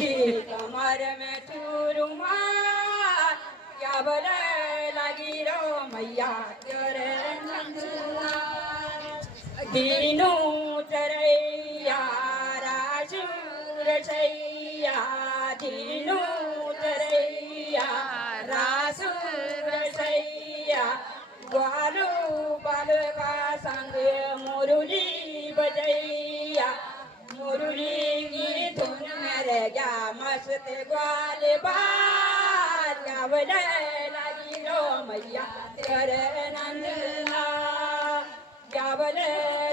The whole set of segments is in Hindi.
कमर में चूरमा क्या बोले लगी रो मैया तेरे नंदला दीनू चरैया राजूर छैया दीनू चरैया रासुर छैया ग्वालू बाल का संग मुरली बजैया मुरली की धुन में रह गया मस्त ग्वाल बाल क्या बजे लगी रो मैया तेरे नंदला क्या बोले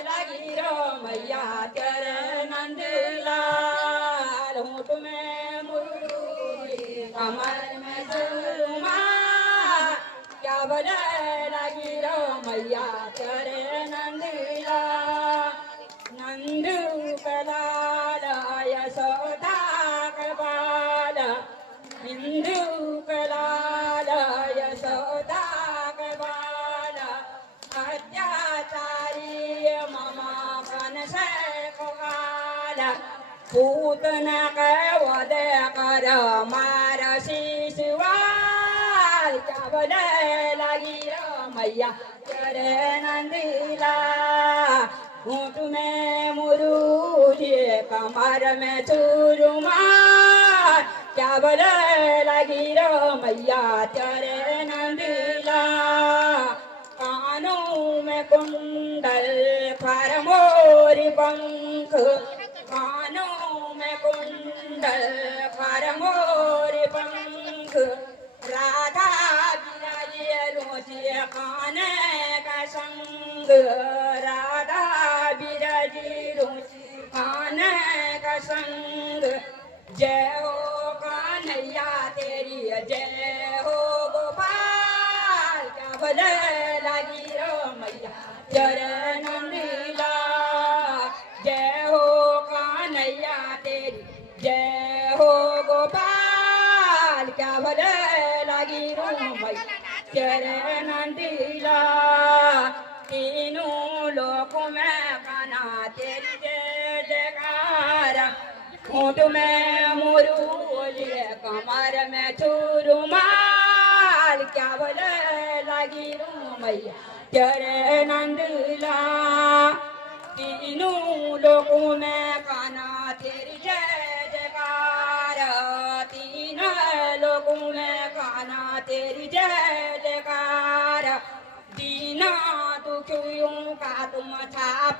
लगी रो मैया तेरे नंदला होठ में मुरली कमर में झूमा क्या बोले लगी रो मैया तेरे नंदला नंदू कलाल यशोदा कबाल हिंदू कलाल यशोदा कबाल अत्याचारी ममा कनसे कोकाल पूतना के वदे कर मार शिशुवाल क्या बोले लगी रो मैया तेरे नंदीला ऊँट में मुरूरी कमर में चूरमा क्या बोले लगी रो मैया तेरे नंदीला कानों में कुंडल फर मोरी पंख कानों में कुंडल फर मोरी पंख राधा बिराजिए रोजिए काने का संग राधा बिराजी रोजी काने का संग जय हो कन्हैया तेरी जय हो गोपाल क्या बोले लगी रो मैया तेरे नंदीला जय हो कन्हैया तेरी जय हो गोपाल क्या बोले लगी रो मैया तेरे नंदीला तीनों लोकों में काना तेरी जय जयकार होठ में मुरूली कमर में चूरुमाल क्या बोले लगी रो मैया तेरे नंदला तीनों लोकों में काना तेरी जय जयकार तीनों लोकों में काना तेरी जय जयकार दीना दुखियों का तुम छाप